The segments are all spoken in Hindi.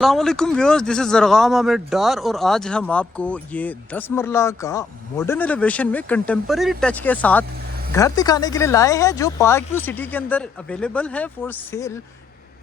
अस्सलामुअलैकुम viewers, this is ज़रग़ाम Ahmad Dar और आज हम आपको ये 10 मरला का मॉडर्न एलिवेशन में कंटेम्प्रेरी टच के साथ घर दिखाने के लिए लाए हैं जो पार्क व्यू सिटी के अंदर अवेलेबल है फॉर सेल।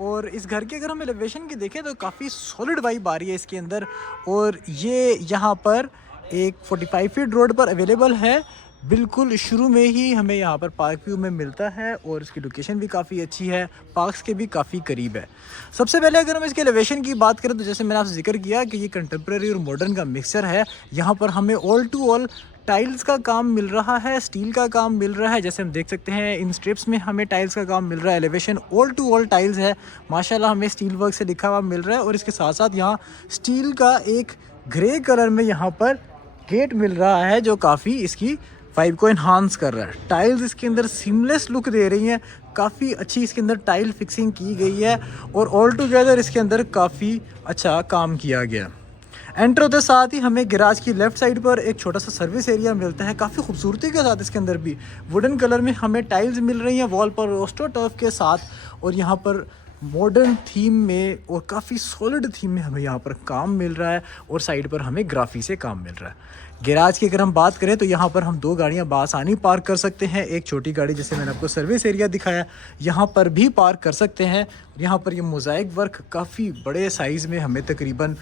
और इस घर की अगर हम एलिवेशन की देखें तो काफ़ी सॉलिड वाइब आ रही है इसके अंदर। और ये यहाँ पर एक 45 फीट रोड पर अवेलेबल है, बिल्कुल शुरू में ही हमें यहाँ पर पार्क व्यू में मिलता है और इसकी लोकेशन भी काफ़ी अच्छी है, पार्क्स के भी काफ़ी करीब है। सबसे पहले अगर हम इसके एलिवेशन की बात करें तो जैसे मैंने आपसे जिक्र किया कि ये कंटेम्प्रेरी और मॉडर्न का मिक्सचर है। यहाँ पर हमें ऑल टू ऑल टाइल्स का काम मिल रहा है, स्टील का काम मिल रहा है। जैसे हम देख सकते हैं इन स्ट्रिप्स में हमें टाइल्स का काम मिल रहा है। Elevation all to all tiles है, माशाल्लाह हमें स्टील वर्क से लिखा हुआ मिल रहा है। और इसके साथ साथ यहाँ स्टील का एक ग्रे कलर में यहाँ पर गेट मिल रहा है जो काफ़ी इसकी वाइब को इन्हांस कर रहा है। टाइल्स इसके अंदर सीमलेस लुक दे रही हैं, काफ़ी अच्छी इसके अंदर टाइल फिक्सिंग की गई है और ऑल टुगेदर इसके अंदर काफ़ी अच्छा काम किया गया। एंटर होते साथ ही हमें गैराज की लेफ़्ट साइड पर एक छोटा सा सर्विस एरिया मिलता है, काफ़ी खूबसूरती के साथ। इसके अंदर भी वुडन कलर में हमें टाइल्स मिल रही हैं वॉल पर रोस्टो टर्फ के साथ। और यहाँ पर मॉडर्न थीम में और काफ़ी सॉलिड थीम में हमें यहाँ पर काम मिल रहा है और साइड पर हमें ग्राफी से काम मिल रहा है। गैराज की अगर हम बात करें तो यहाँ पर हम 2 गाड़ियाँ बासानी पार्क कर सकते हैं। एक छोटी गाड़ी जैसे मैंने आपको सर्विस एरिया दिखाया यहाँ पर भी पार्क कर सकते हैं। यहाँ पर ये मोज़ाइक वर्क काफ़ी बड़े साइज़ में हमें तकरीबन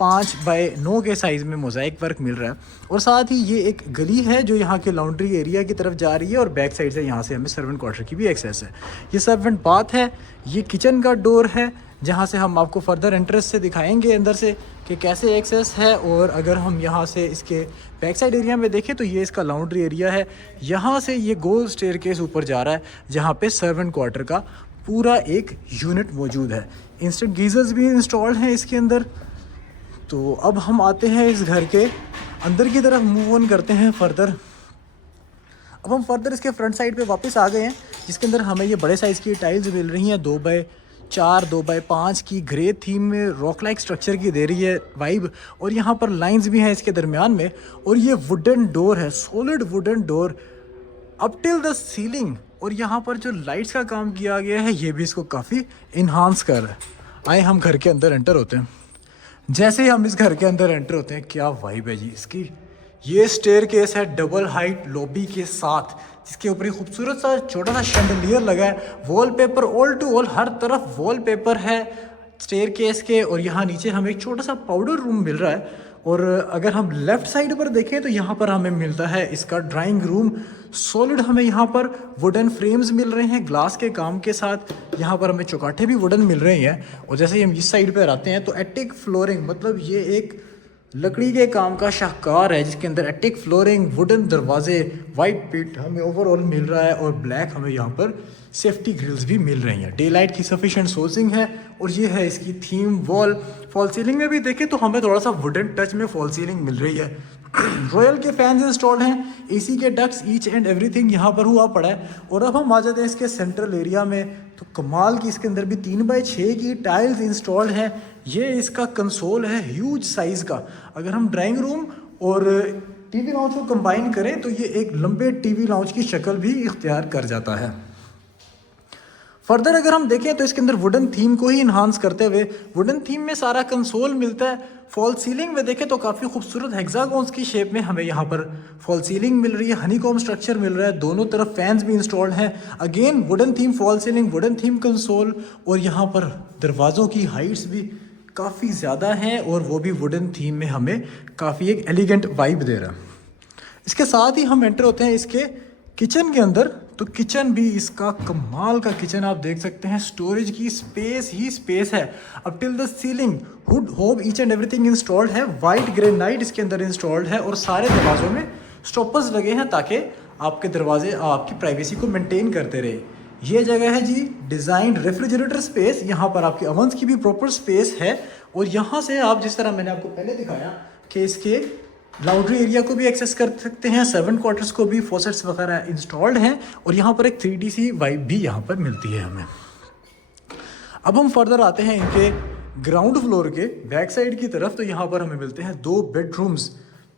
5 बाय 9 के साइज़ में मोज़ाइक वर्क मिल रहा है। और साथ ही ये एक गली है जो यहाँ के लॉन्ड्री एरिया की तरफ जा रही है और बैक साइड से यहाँ से हमें सर्वेंट क्वार्टर की भी एक्सेस है। ये सर्वेंट बाथ है, ये किचन का डोर है जहाँ से हम आपको फर्दर इंटरेस्ट से दिखाएंगे अंदर से कि कैसे एक्सेस है। और अगर हम यहाँ से इसके बैक साइड एरिया में देखें तो ये इसका लॉन्ड्री एरिया है। यहाँ से ये गोल स्टेयरकेस ऊपर जा रहा है जहाँ पे सर्वेंट क्वार्टर का पूरा एक यूनिट मौजूद है। इंस्टेंट गीज़र्स भी इंस्टॉल्ड हैं इसके अंदर। तो अब हम आते हैं इस घर के अंदर की तरफ, मूव ऑन करते हैं फर्दर। अब हम फर्दर इसके फ्रंट साइड पे वापस आ गए हैं जिसके अंदर हमें ये बड़े साइज़ की टाइल्स मिल रही हैं, 2x4 2x5 की ग्रे थीम में रॉक लाइक स्ट्रक्चर की दे रही है वाइब। और यहाँ पर लाइंस भी हैं इसके दरमियान में। और ये वुडन डोर है, solid wooden door up till the ceiling. और यहाँ पर जो लाइट्स का काम किया गया है ये भी इसको काफ़ी इन्हांस कर रहा है। आए हम घर के अंदर एंटर होते हैं। जैसे ही हम इस घर के अंदर एंटर होते हैं क्या वाइब है जी इसकी। ये स्टेयरकेस है डबल हाइट लॉबी के साथ जिसके ऊपर एक खूबसूरत सा छोटा सा शैंडलियर लगा है। वॉलपेपर ऑल टू ऑल हर तरफ वॉलपेपर है स्टेयरकेस के। और यहाँ नीचे हमें एक छोटा सा पाउडर रूम मिल रहा है। और अगर हम लेफ़्ट साइड पर देखें तो यहाँ पर हमें मिलता है इसका ड्राइंग रूम। सॉलिड हमें यहाँ पर वुडन फ्रेम्स मिल रहे हैं ग्लास के काम के साथ। यहाँ पर हमें चौकाठे भी वुडन मिल रहे हैं। और जैसे ही हम इस साइड पर आते हैं तो एटिक फ्लोरिंग, मतलब ये एक लकड़ी के काम का शाहकार है जिसके अंदर एटिक फ्लोरिंग, वुडन दरवाजे, वाइट पिट हमें ओवरऑल मिल रहा है। और ब्लैक हमें यहाँ पर सेफ्टी ग्रिल्स भी मिल रही हैं। डे लाइट की सफिशिएंट सोर्सिंग है। और ये है इसकी थीम वॉल। फॉल सीलिंग में भी देखें तो हमें थोड़ा सा वुडन टच में फॉल सीलिंग मिल रही है। रॉयल के फैंस इंस्टॉल्ड हैं, एसी के डक्ट्स, ईच एंड एवरीथिंग यहाँ पर हुआ पड़ा है। और अब हम आ जाते हैं इसके सेंट्रल एरिया में तो कमाल की इसके अंदर भी 3x6 की टाइल्स इंस्टॉल्ड है। ये इसका कंसोल है ह्यूज साइज़ का। अगर हम ड्राइंग रूम और टीवी लाउंज को कंबाइन करें तो ये एक लंबे टीवी लाउंज की शक्ल भी इख्तियार कर जाता है। फर्दर अगर हम देखें तो इसके अंदर वुडन थीम को ही इन्हांस करते हुए वुडन थीम में सारा कंसोल मिलता है। फॉल सीलिंग में देखें तो काफ़ी खूबसूरत हेक्सागोन्स की शेप में हमें यहाँ पर फॉल सीलिंग मिल रही है, हनीकॉम स्ट्रक्चर मिल रहा है, दोनों तरफ फैंस भी इंस्टॉल्ड हैं। Again wooden theme fall ceiling, wooden theme console. और यहाँ पर दरवाज़ों की हाइट्स भी काफ़ी ज़्यादा हैं और वो भी वुडन थीम में हमें काफ़ी एक एलिगेंट वाइब दे रहा है। इसके साथ ही हम एंटर होते हैं इसके किचन के अंदर। तो किचन भी इसका कमाल का किचन आप देख सकते हैं, स्टोरेज की स्पेस ही स्पेस है। Up till the ceiling hood होब ईच एंड एवरीथिंग इंस्टॉल्ड है। वाइट ग्रेनाइट इसके अंदर इंस्टॉल्ड है और सारे दरवाज़ों में स्टॉपर्स लगे हैं ताकि आपके दरवाजे आपकी प्राइवेसी को मेंटेन करते रहे। ये जगह है जी डिज़ाइन रेफ्रिजरेटर स्पेस। यहाँ पर आपके अवंस की भी प्रॉपर स्पेस है। और यहाँ से आप जिस तरह मैंने आपको पहले दिखाया कि इसके लॉन्ड्री एरिया को भी एक्सेस कर सकते हैं, सर्वेंट क्वार्टर्स को भी, फॉसेट्स वगैरह इंस्टॉल्ड हैं। और यहाँ पर एक 3D सी वाइब भी यहाँ पर मिलती है हमें। अब हम फर्दर आते हैं इनके ग्राउंड फ्लोर के बैक साइड की तरफ। तो यहाँ पर हमें मिलते हैं 2 बेडरूम्स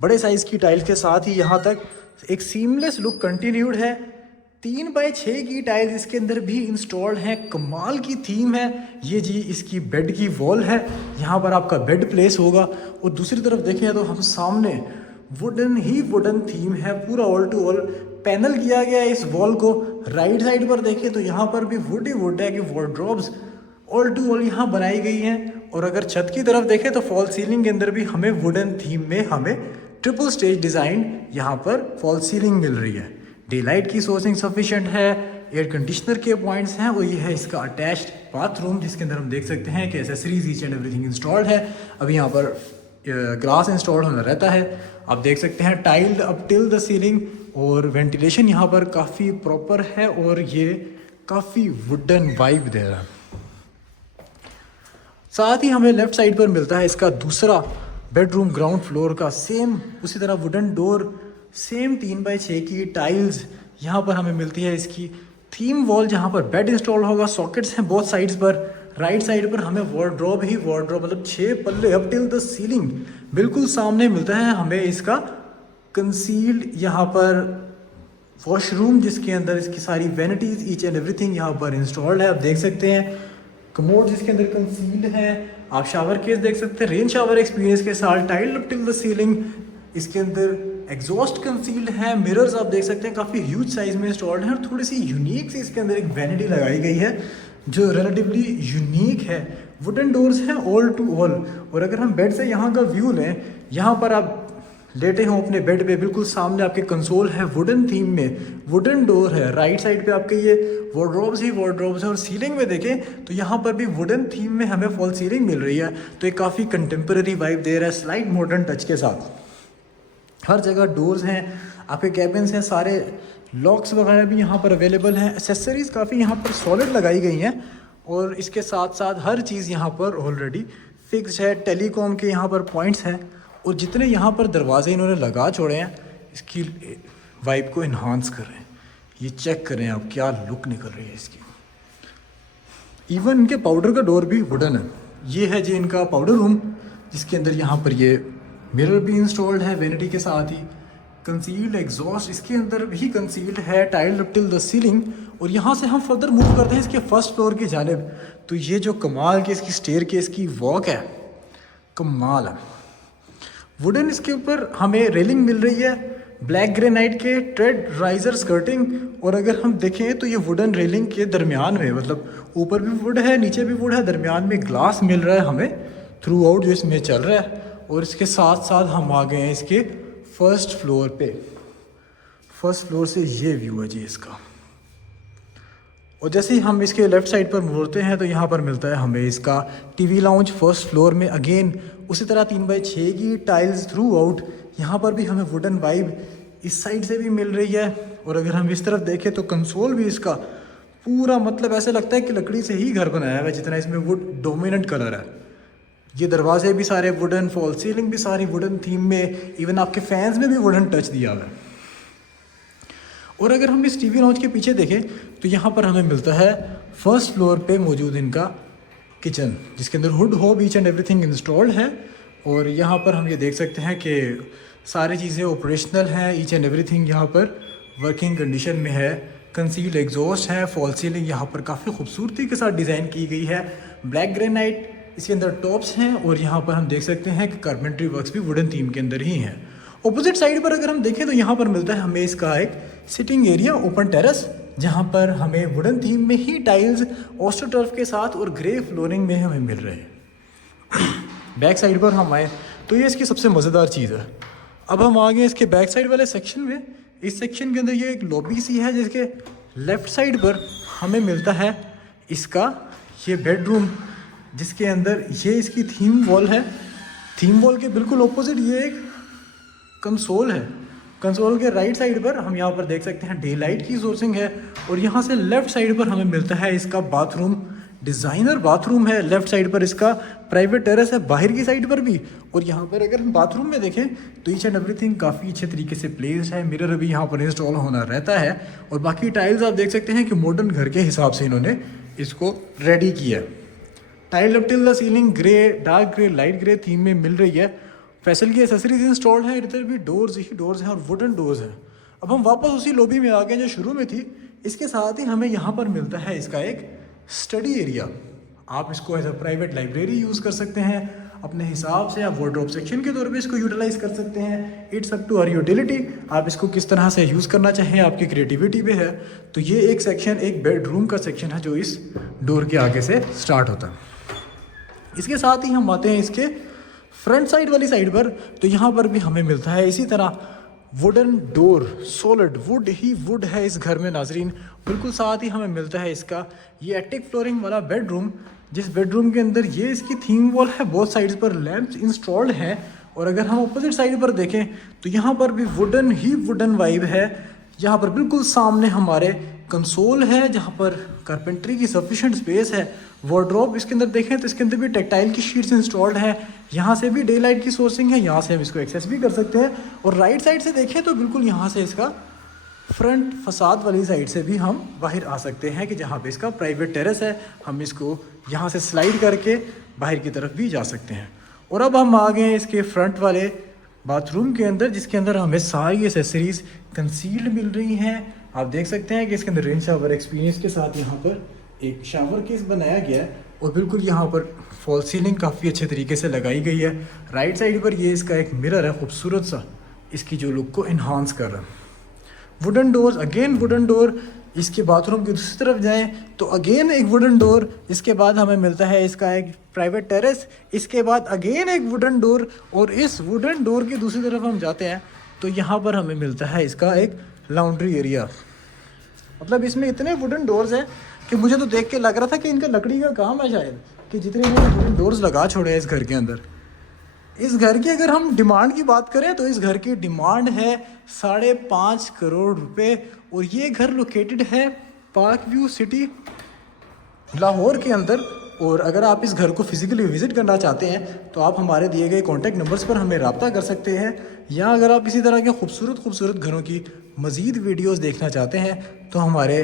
बड़े साइज़ की टाइल्स के साथ ही। यहाँ तक एक सीमलेस लुक कंटिन्यूड है। 3x6 की टाइल्स इसके अंदर भी इंस्टॉल्ड हैं। कमाल की थीम है ये जी। इसकी बेड की वॉल है, यहाँ पर आपका बेड प्लेस होगा। और दूसरी तरफ देखें तो हम सामने वुडन थीम है, पूरा ऑल टू ऑल पैनल किया गया है इस वॉल को। राइट साइड पर देखें तो यहाँ पर भी वुड ही वुड है कि वार्डरोब्स ऑल टू ऑल यहाँ बनाई गई हैं। और अगर छत की तरफ देखें तो फॉल सीलिंग के अंदर भी हमें वुडन थीम में हमें ट्रिपल स्टेज डिज़ाइन यहाँ पर फॉल सीलिंग मिल रही है। डे लाइट की सोर्सिंग सफिशिएंट है, एयर कंडीशनर के पॉइंट्स हैं। और ये है इसका अटैच्ड बाथरूम जिसके अंदर हम देख सकते हैं कि accessories each and everything installed है। अभी यहाँ पर ग्लास इंस्टॉल होना रहता है। आप देख सकते हैं tiled up till the ceiling, और वेंटिलेशन यहाँ पर काफ़ी प्रॉपर है और ये काफ़ी वुडन वाइब दे रहा है। साथ ही हमें लेफ्ट साइड पर मिलता है इसका दूसरा बेडरूम ग्राउंड फ्लोर का। सेम उसी तरह वुडन डोर, सेम 3x6 की टाइल्स यहाँ पर हमें मिलती है। इसकी थीम वॉल जहाँ पर बेड इंस्टॉल होगा, सॉकेट्स हैं बोथ साइड्स पर। राइट साइड पर हमें वार्डरोब मतलब 6 पल्ले अप टिल द सीलिंग बिल्कुल सामने मिलता है हमें। इसका कंसील्ड यहाँ पर वॉशरूम जिसके अंदर इसकी सारी वैनिटीज ईच एंड एवरीथिंग यहाँ पर इंस्टॉल्ड है। आप देख सकते हैं कमोड जिसके अंदर कंसील्ड है। आप शावर केस देख सकते हैं रेन शावर एक्सपीरियंस के साथ, tile up till the ceiling. इसके अंदर एग्जॉस्ट कंसील्ड है। मिरर्स आप देख सकते हैं काफ़ी ह्यूज साइज में इंस्टॉल्ड है। और थोड़ी सी यूनिक सी इसके अंदर एक वैनिटी लगाई गई है जो रिलेटिवली यूनिक है। वुडन डोर्स हैं ऑल टू ऑल। और अगर हम बेड से यहाँ का व्यू लें, यहाँ पर आप लेटे हो अपने बेड पे, बिल्कुल सामने आपके कंसोल है वुडन थीम में, वुडन डोर है। राइट साइड पे आपके ये वार्डरोब्स है। और सीलिंग में देखें तो यहाँ पर भी वुडन थीम में हमें फॉल सीलिंग मिल रही है। तो ये काफ़ी कंटेम्प्रेरी वाइब दे रहा है स्लाइट मॉडर्न टच के साथ। हर जगह डोर्स हैं, आपके कैबिन्स हैं, सारे लॉक्स वगैरह भी यहाँ पर अवेलेबल हैं। एसेसरीज काफ़ी यहाँ पर सॉलिड लगाई गई हैं। और इसके साथ साथ हर चीज़ यहाँ पर ऑलरेडी फिक्स्ड है। टेलीकॉम के यहाँ पर पॉइंट्स हैं। और जितने यहाँ पर दरवाजे इन्होंने लगा छोड़े हैं इसकी वाइब को इन्हांस कर रहे हैं। ये चेक करें आप, क्या लुक निकल रही है इसकी। इवन इनके पाउडर का डोर भी वुडन है। ये है जी इनका पाउडर रूम जिसके अंदर यहाँ पर ये मिरर भी इंस्टॉल्ड है वैनिटी के साथ ही। कंसील्ड एग्जॉस्ट इसके अंदर भी कंसील्ड है, tiled up till the ceiling. और यहाँ से हम फर्दर मूव करते हैं इसके फर्स्ट फ्लोर की जानिब। तो ये जो कमाल की इसकी स्टेयर केस की वॉक है, कमाल है। वुडन इसके ऊपर हमें रेलिंग मिल रही है, ब्लैक ग्रेनाइट के ट्रेड राइजर स्कर्टिंग। और अगर हम देखें तो ये वुडन रेलिंग के दरमियान में, मतलब ऊपर भी वुड है नीचे भी वुड है, दरमियान में ग्लास मिल रहा है हमें थ्रू आउट जो इसमें चल रहा है। और इसके साथ साथ हम आ गए हैं इसके फर्स्ट फ्लोर पे। फर्स्ट फ्लोर से ये व्यू है जी इसका। और जैसे ही हम इसके लेफ़्ट साइड पर मुड़ते हैं तो यहाँ पर मिलता है हमें इसका टीवी लाउंज फर्स्ट फ्लोर में। अगेन उसी तरह 3x6 की टाइल्स थ्रू आउट। यहाँ पर भी हमें वुडन वाइब इस साइड से भी मिल रही है। और अगर हम इस तरफ देखें तो कंसोल भी इसका पूरा, मतलब ऐसे लगता है कि लकड़ी से ही घर बनाया हुआ है जितना इसमें वुड डोमिनेंट कलर है। ये दरवाजे भी सारे वुडन, फॉल सीलिंग भी सारी वुडन थीम में, इवन आपके फैंस में भी वुडन टच दिया हुआ है। और अगर हम इस टीवी लाउंज के पीछे देखें तो यहाँ पर हमें मिलता है फर्स्ट फ्लोर पे मौजूद इनका किचन जिसके अंदर हुड होब ईच एंड एवरीथिंग इंस्टॉल्ड है। और यहाँ पर हम ये देख सकते हैं कि सारी चीज़ें ऑपरेशनल हैं, ईच एंड एवरीथिंग यहाँ पर वर्किंग कंडीशन में है। कंसील्ड एग्जॉस्ट है, फॉल सीलिंग यहाँ पर काफ़ी खूबसूरती के साथ डिज़ाइन की गई है। ब्लैक ग्रेनाइट इसके अंदर टॉप्स हैं। और यहाँ पर हम देख सकते हैं कि कार्पेंट्री वर्क्स भी वुडन थीम के अंदर ही हैं। ऑपोजिट साइड पर अगर हम देखें तो यहाँ पर मिलता है हमें इसका एक सिटिंग एरिया, ओपन टेरेस, जहाँ पर हमें वुडन थीम में ही टाइल्स ऑस्ट्रोटर्फ के साथ और ग्रे फ्लोरिंग में हमें मिल रहे हैं। बैक साइड पर हम आए तो ये इसकी सबसे मज़ेदार चीज़ है। अब हम आ गए इसके बैक साइड वाले सेक्शन में। इस सेक्शन के अंदर ये एक लॉबी सी है जिसके लेफ़्ट साइड पर हमें मिलता है इसका ये बेडरूम जिसके अंदर ये इसकी थीम वॉल है। थीम वॉल के बिल्कुल ऑपोजिट ये एक कंसोल है। कंसोल के राइट साइड पर हम यहाँ पर देख सकते हैं डे लाइट की सोर्सिंग है। और यहाँ से लेफ़्ट साइड पर हमें मिलता है इसका बाथरूम, डिज़ाइनर बाथरूम है। लेफ़्ट साइड पर इसका प्राइवेट टेरेस है, बाहर की साइड पर भी। और यहाँ पर अगर हम बाथरूम में देखें तो ईच एंड एवरीथिंग काफ़ी अच्छे तरीके से प्लेस्ड है। मिरर भी यहाँ पर इंस्टॉल होना रहता है। और बाकी टाइल्स आप देख सकते हैं कि मॉडर्न घर के हिसाब से इन्होंने इसको रेडी किया है। Tile up till the ceiling grey, dark grey, light grey theme में मिल रही है। फैसल की एसेसरीज इंस्टॉल्ड है। इधर भी डोर्स ही डोर्स हैं और वुडन डोर्स हैं। अब हम वापस उसी लॉबी में आ गए जो शुरू में थी। इसके साथ ही हमें यहाँ पर मिलता है इसका एक स्टडी एरिया। आप इसको as a private library use कर सकते हैं अपने हिसाब से, आप वार्डरोब सेक्शन के तौर पे इसको यूटिलाइज़ कर सकते हैं। It's up to our utility, आप इसको किस तरह से यूज़ करना चाहें, आपकी क्रिएटिविटी पे है। तो ये एक सेक्शन, एक बेडरूम का सेक्शन है जो इस डोर के आगे से स्टार्ट होता है। इसके साथ ही हम आते हैं इसके फ्रंट साइड वाली साइड पर। तो यहाँ पर भी हमें मिलता है इसी तरह wooden door, solid would he would है इस घर में नाजरीन। बिल्कुल साथ ही हमें मिलता है इसका ये एटिक फ्लोरिंग वाला बेडरूम, जिस बेडरूम के अंदर ये इसकी थीम वॉल है, बोथ साइड्स पर लैंप्स इंस्टॉल्ड हैं। और अगर हम अपोजिट साइड पर देखें तो यहाँ पर भी वुडन ही वुडन वाइब है। यहाँ पर बिल्कुल सामने हमारे कंसोल है जहाँ पर कारपेंट्री की सफिशिएंट स्पेस है। वार्डरोब इसके अंदर देखें तो इसके अंदर भी टेक्टाइल की शीट्स इंस्टॉल्ड है। यहाँ से भी डे लाइट की सोर्सिंग है, यहाँ से हम इसको एक्सेस भी कर सकते हैं। और राइट साइड से देखें तो बिल्कुल यहाँ से इसका फ्रंट फसाद वाली साइड से भी हम बाहर आ सकते हैं कि जहाँ पे इसका प्राइवेट टेरेस है। हम इसको यहाँ से स्लाइड करके बाहर की तरफ भी जा सकते हैं। और अब हम आ गए इसके फ्रंट वाले बाथरूम के अंदर, जिसके अंदर हमें सारी एसेसरीज कंसील्ड मिल रही हैं। आप देख सकते हैं कि इसके अंदर रेन शावर एक्सपीरियंस के साथ यहाँ पर एक शावर केस बनाया गया है। और बिल्कुल यहाँ पर फॉल सीलिंग काफ़ी अच्छे तरीके से लगाई गई है। राइट साइड पर ये इसका एक मिरर है खूबसूरत सा, इसकी जो लुक को इन्हांस कर रहा है। Wooden doors, again wooden door. इसके बाथरूम की दूसरी तरफ जाएं तो अगेन एक वुडन डोर। इसके बाद हमें मिलता है इसका एक प्राइवेट टेरेस। इसके बाद अगेन एक वुडन डोर। और इस वुडन डोर की दूसरी तरफ हम जाते हैं तो यहाँ पर हमें मिलता है इसका एक लाउंड्री एरिया। मतलब इसमें इतने वुडन डोर्स हैं कि मुझे तो देख के लग रहा था कि इनका लकड़ी का काम है शायद, कि जितने वुडन डोर्स लगा छोड़े हैं इस घर के अंदर। इस घर की अगर हम डिमांड की बात करें तो इस घर की डिमांड है 5.5 करोड़ रुपए। और ये घर लोकेटेड है पार्क व्यू सिटी लाहौर के अंदर। और अगर आप इस घर को फिजिकली विजिट करना चाहते हैं तो आप हमारे दिए गए कॉन्टैक्ट नंबर्स पर हमें रब्ता कर सकते हैं। या अगर आप इसी तरह के खूबसूरत घरों की मज़ीद वीडियोस देखना चाहते हैं तो हमारे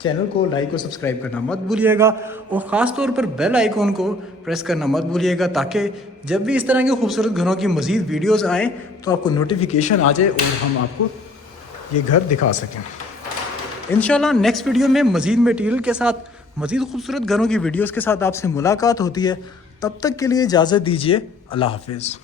चैनल को लाइक और सब्सक्राइब करना मत भूलिएगा। और ख़ास तौर पर बेल आइकॉन को प्रेस करना मत भूलिएगा, ताकि जब भी इस तरह के खूबसूरत घरों की मज़ीद वीडियोस आएँ तो आपको नोटिफिकेशन आ जाए और हम आपको ये घर दिखा सकें। इंशाल्लाह नेक्स्ट वीडियो में मज़ीद मटेरियल के साथ, मज़ीद खूबसूरत घरों की वीडियोस के साथ आपसे मुलाकात होती है। तब तक के लिए इजाज़त दीजिए। अल्लाह हाफिज़।